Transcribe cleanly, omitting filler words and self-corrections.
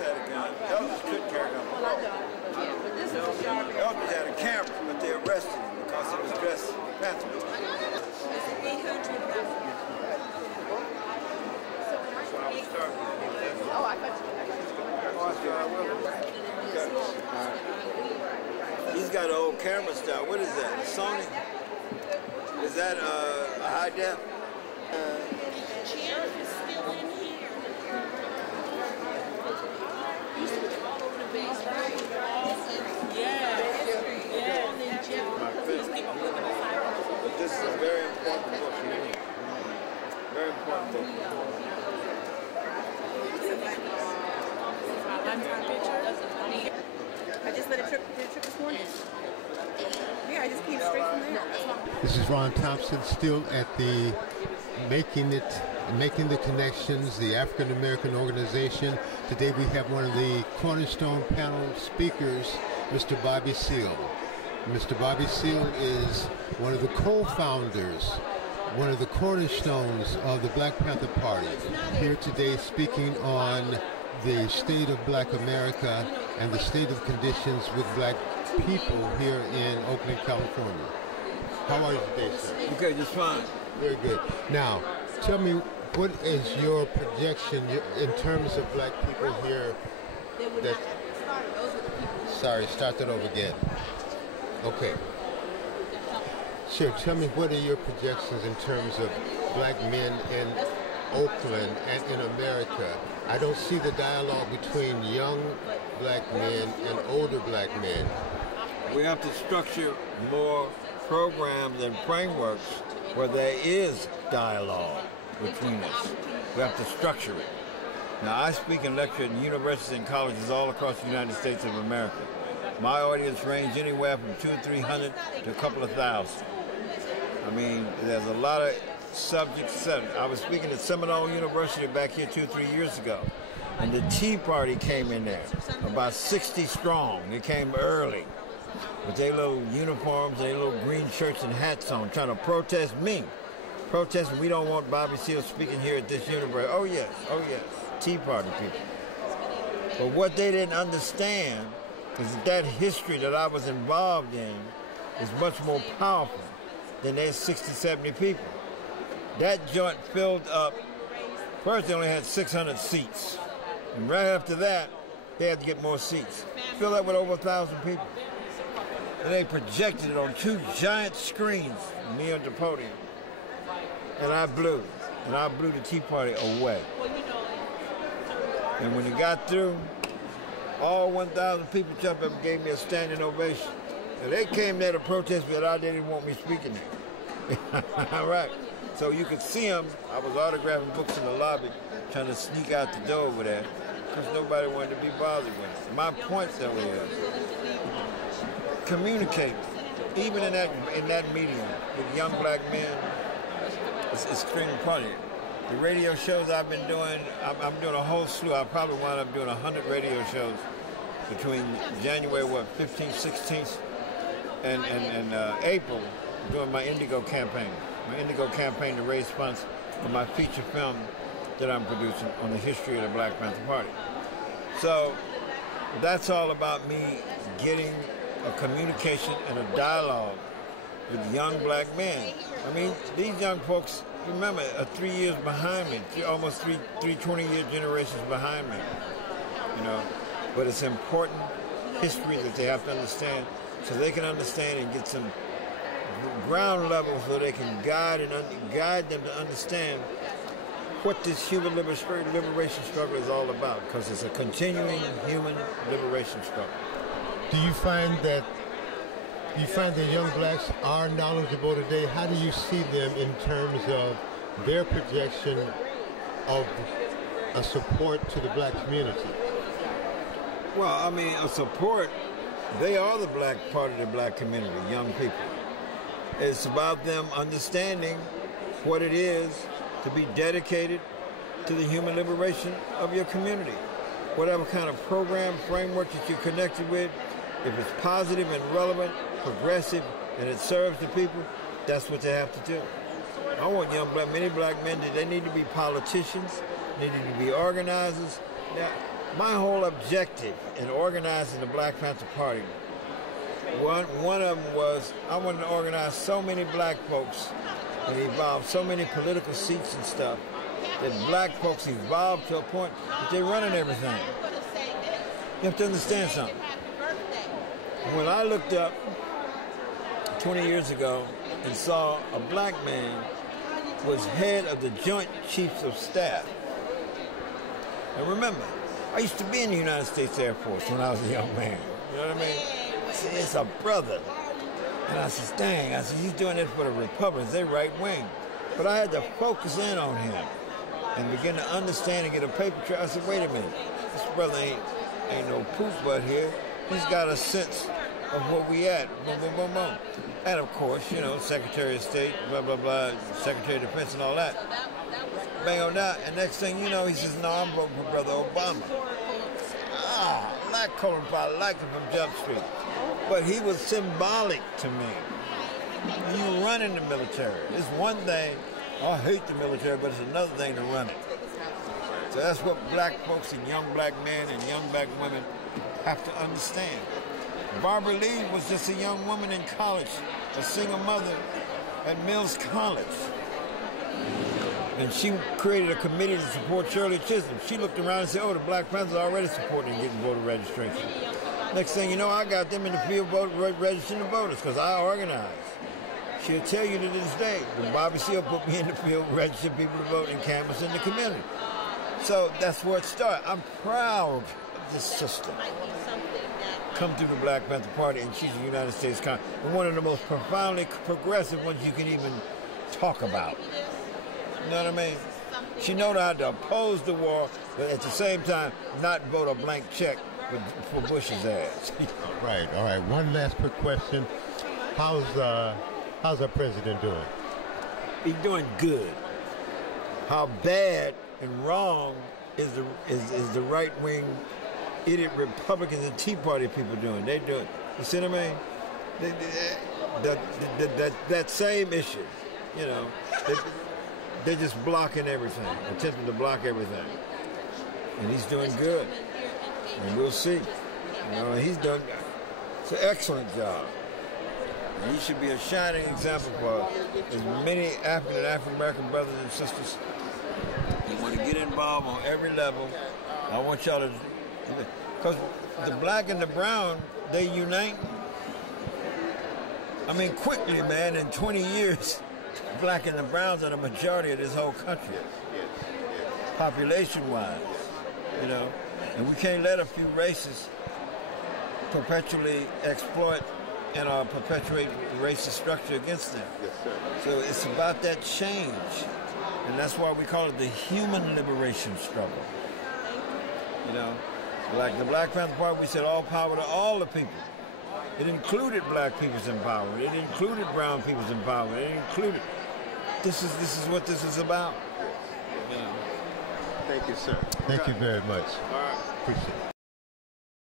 had a gun. Elders couldn't carry a gun. Well, I don't. Yeah, but this is a sharp. Elders had a camera, but they arrested him because he was dressed Panther. It's 800. Oh, I got you. He's got an old camera style. What is that? Sony? Is that a high def? Chair is still in here. But this is a very important book for me. Very important book. I just let it trip this morning. Yeah, I just came straight from there. This is Ron Thompson, still at the Making the Connections, the African American organization. Today we have one of the cornerstone panel speakers, Mr. Bobby Seale. Mr. Bobby Seale is one of the co-founders, one of the cornerstones of the Black Panther Party. Here today speaking on the state of Black America and the state of conditions with Black people here in Oakland, California. How are you today, sir? Okay, just fine. Very good. Now, tell me, what is your projection in terms of Black people here? Sorry, start that over again. Okay. Sure, tell me, what are your projections in terms of Black men in Oakland and in America? I don't see the dialogue between young Black men and older Black men. We have to structure more programs and frameworks where there is dialogue between us. We have to structure it. Now, I speak and lecture in universities and colleges all across the United States of America. My audience range anywhere from 200 or 300 to a couple of thousand. I mean, there's a lot of subjects set. I was speaking at Seminole University back here 2 or 3 years ago, and the Tea Party came in there, about 60 strong. They came early with their little uniforms, their little green shirts and hats on, trying to protest me. Protesting, we don't want Bobby Seale speaking here at this university. Oh yes, Tea Party people. But what they didn't understand is that history that I was involved in is much more powerful than their 60, 70 people. That joint filled up, first they only had 600 seats. And right after that, they had to get more seats. Filled up with over 1,000 people. And they projected it on 2 giant screens, me on the podium. And I blew the Tea Party away. And when it got through, all 1,000 people jumped up and gave me a standing ovation. And they came there to protest, but I didn't want me speaking there. All right. So you could see them. I was autographing books in the lobby, trying to sneak out the door over there, because nobody wanted to be bothered with it. My point, though, is communicate, even in that medium with young Black men. It's extremely important. The radio shows I've been doing, I'm doing a whole slew. I probably wound up doing 100 radio shows between January 15th, 16th, and April, doing my Indigo campaign. My Indigo campaign to raise funds for my feature film that I'm producing on the history of the Black Panther Party. So that's all about me getting a communication and a dialogue with young Black men. I mean, these young folks, remember, are 3 years behind me, almost three 20-year generations behind me, you know. But it's important history that they have to understand, so they can understand and get some ground level, so they can guide them to understand what this human liberation struggle is all about, because it's a continuing human liberation struggle. Do you find that young Blacks are knowledgeable today? How do you see them in terms of their projection of a support to the Black community? Well, I mean, a support, they are the Black part of the Black community, young people. It's about them understanding what it is to be dedicated to the human liberation of your community. Whatever kind of program, framework that you're connected with, if it's positive and relevant, progressive, and it serves the people, that's what they have to do. I want many Black men, they need to be politicians, they need to be organizers. Now, My whole objective in organizing the Black Panther Party, one of them was I wanted to organize so many black folks and evolve so many political seats and stuff that black folks evolved to a point that they're running everything. You have to understand something. When I looked up 20 years ago and saw a black man was head of the Joint Chiefs of Staff. And remember, I used to be in the United States Air Force when I was a young man. You know what I mean? I said, it's a brother. And I said, dang, I said, he's doing it for the Republicans, they're right wing. But I had to focus in on him and begin to understand and get a paper trail. I said, wait a minute, this brother ain't no poof butt here. He's got a sense of where we at, boom, boom, boom, boom. And of course, you know, Secretary of State, blah, blah, blah, Secretary of Defense and all that. Bang on that, and next thing you know, he says, no, I'm voting for Brother Obama. I'm not calling him, I like him from Jump Street. But he was symbolic to me. You run in the military. It's one thing, I hate the military, but it's another thing to run it. So that's what black folks and young black men and young black women have to understand. Barbara Lee was just a young woman in college, a single mother at Mills College. And she created a committee to support Shirley Chisholm. She looked around and said, oh, the Black Panthers are already supporting getting voter registration. Next thing you know, I got them in the field registering the voters because I organized. She'll tell you to this day, when Bobby Seale put me in the field, registering people to vote and canvassing the community. So that's where it started. I'm proud of this sister. Come through the Black Panther Party, and she's a United States Congress, and one of the most profoundly progressive ones you can even talk about. You know what I mean? She knows how to oppose the war, but at the same time, not vote a blank check for Bush's ass. Right. All right. One last quick question: How's our president doing? He's doing good. How bad and wrong is the right wing, idiot Republicans and Tea Party people doing? They do it. You see what I mean? That same issue, you know. They're just blocking everything, attempting to block everything. And he's doing good. And we'll see. You know, he's done it's an excellent job. And he should be a shining example for as many African and African-American brothers and sisters. You want to get involved on every level. I want y'all to, because the black and the brown, they unite. I mean, quickly, man, in 20 years, black and the browns are the majority of this whole country, population-wise, you know. And we can't let a few races perpetually exploit and perpetuate racist structure against them. Yes, sir. So it's about that change. And that's why we call it the human liberation struggle. You know, like the Black Panther Party, we said all power to all the people. It included black people's empowerment. It included brown people's empowerment. It included, this is what this is about. You know. Thank you, sir. Thank you very much. All right. Appreciate it.